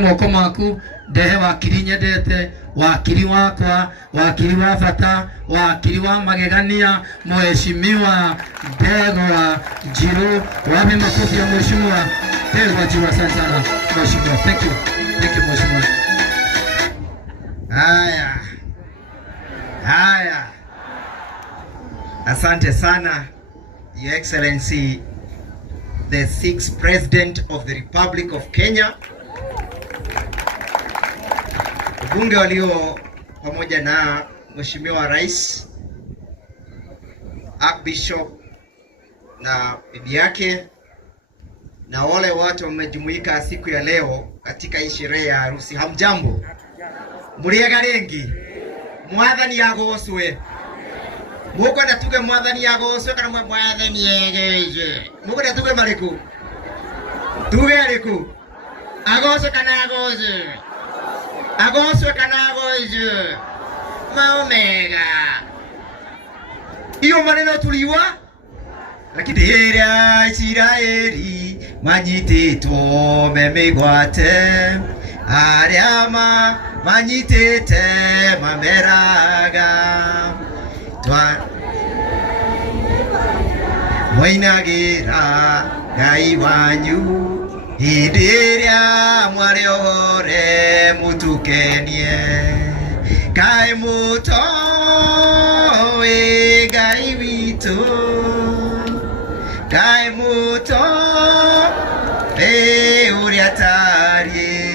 moko maku ndehe wakiri nyendete, wakiri wakwa, wakiri wa bata, wakiri wa magegania, mheshimiwa Ndegwa Njiru. Wapi makofi ya mheshimiwa Ndegwa Njiru? Asante sana mheshimiwa. Thank you mheshimiwa. Haya, asante sana Your Excellency, the 6th President of the Republic of Kenya. Bunge walio pamoja na Mheshimiwa Rais, Archbishop na bibi yake, na wale watu wamejumuika siku ya leo katika hii sherehe ya harusi. Hamjambo? Muriega rengi? Mwathani agocwe. Mukwenda tuge mwathani agocwe kana mwathani yegeje? Mukwenda tuge mariku? Tuge ariku? Agocwe kana agocwe? Agocwe kana agocwe? Maomega. Iyo maneno tuliwa lakini era Isiraeli manyititwo memigwate ariama manyitite mameraga twa moinagira Ngai wanyu hindi iria mwariogore mutukenie Ngai mutoe Ngai witu Ngai mutoe uria tari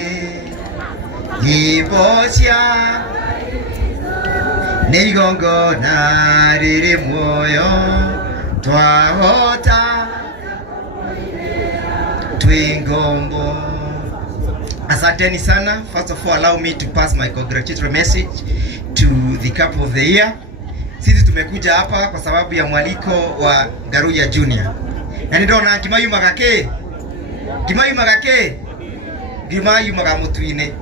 Ibocia Nigongona riri moyo twahota twingombo. Asanteni sana. First of all, allow me to pass my congratulatory message to the couple of the year. Sisi tumekuja hapa kwa sababu ya mwaliko wa Garuya Junior. Na ndona Kimayu Magake. Kimayu Magake. Kimayu Magamutuine.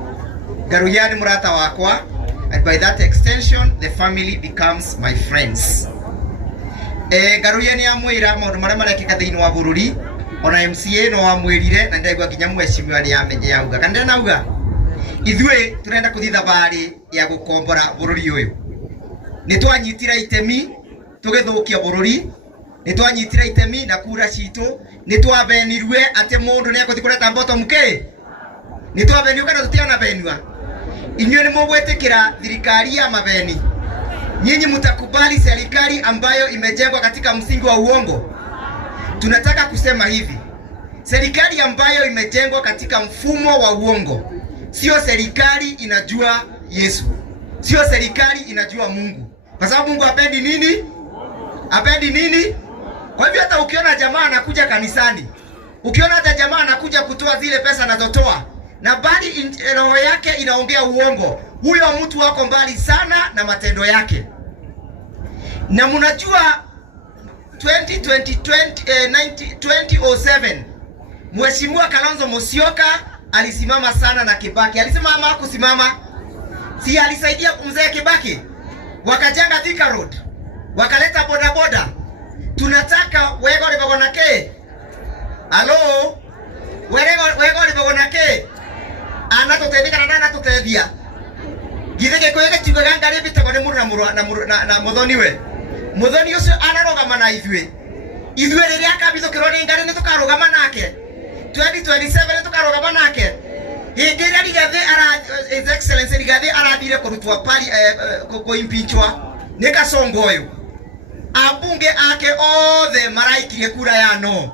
Garuya ni murata wakwa, and by that extension the family becomes my friends. Garuya ni amwira maundu maria marekika thiini wa bururi, ona MCA no amwirire na ndegwa kinya mheshimiwa ni amenye yauga kana nauga ithwe turenda kuthi thabari ya gukombora bururi uyu. Ni twanyitira itemi tugithukia bururi, ni twanyitira itemi na kura citu, ni twabenirwe ate mundu ni akuthi kureta bottom ke, ni twabenirwe kana tutiana benwa. Inywe ni mugwetikira thirikari ya mabeni. Nyinyi mtakubali serikali ambayo imejengwa katika msingi wa uongo? Tunataka kusema hivi, serikali ambayo imejengwa katika mfumo wa uongo sio serikali inajua Yesu, sio serikali inajua Mungu, kwa sababu Mungu hapendi nini? Hapendi nini? Kwa hivyo hata ukiona jamaa anakuja kanisani, ukiona hata jamaa anakuja kutoa zile pesa anazotoa na bali roho yake inaongea uongo, huyo mtu wako mbali sana na matendo yake. Na mnajua 2007 Mheshimiwa Kalonzo Musyoka alisimama sana na Kibaki. Alisimama kusimama? Si alisaidia mzee Kibaki? Wakajenga Thika Road, wakaleta boda boda. Tunataka wego libogonake. Halo? Wego libogonake. Anatutethia kana anatutethia githeke kwege tigo gangari bitego ni muru na muthoni we muthoni ucio anarogama na ithwe riria akabithukirwo ni ngari ni tukarogama nake 2027 ni tukarogama nake hingira Rigathi His Excellency Rigathi arathire kurutwa pari kuimpichwa ni Kasongo uyu. Abunge ake othe maraikirie kura ya no,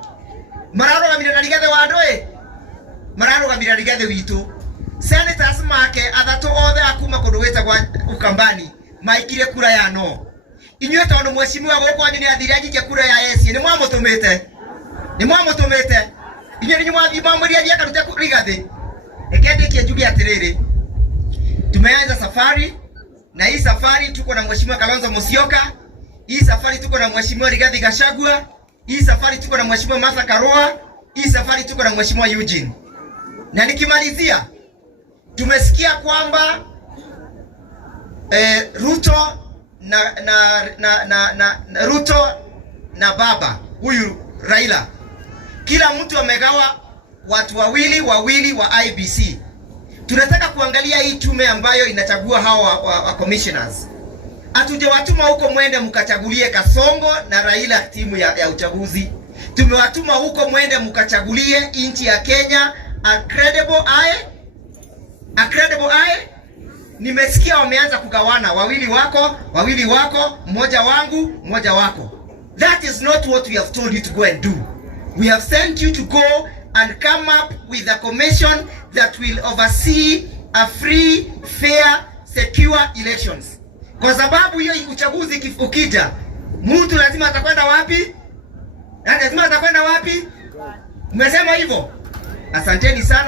mararogamire na Rigathi wa ndwe, mararogamire Rigathi witu. Senators make athatu othe akuma kundu wetagwa Ukambani maikire kura ya no. Inywe tondu mheshimiwa gukwa ni athire agikia kura ya yes, ni mwamutumite, ni mwamutumite. Inywe ni mwathi mwamuria thia karute Rigathi. Ekende kijugi atiriri, tumeanza safari, na hii safari tuko na mheshimiwa Kalonzo Musyoka, hii safari tuko na mheshimiwa Rigathi Gachagua, hii safari tuko na mheshimiwa Martha Karua, hii safari tuko na mheshimiwa Eugene. Na nikimalizia, tumesikia kwamba Ruto Ruto na baba huyu Raila, kila mtu amegawa watu wawili wa IBC. Tunataka kuangalia hii tume ambayo inachagua hao commissioners. Hatujawatuma huko mwende mkachagulie Kasongo na Raila timu ya uchaguzi. Tumewatuma huko mwende mkachagulie nchi ya Kenya a credible eye. Nimesikia wameanza kugawana, wawili wako, mmoja wangu, mmoja wako. That is not what we have told you to go and do. We have sent you to go and come up with a commission that will oversee a free, fair, secure elections. Kwa sababu hiyo uchaguzi ukija, mtu lazima atakwenda wapi? Lazima atakwenda wapi? Umesema hivyo? Asanteni sana.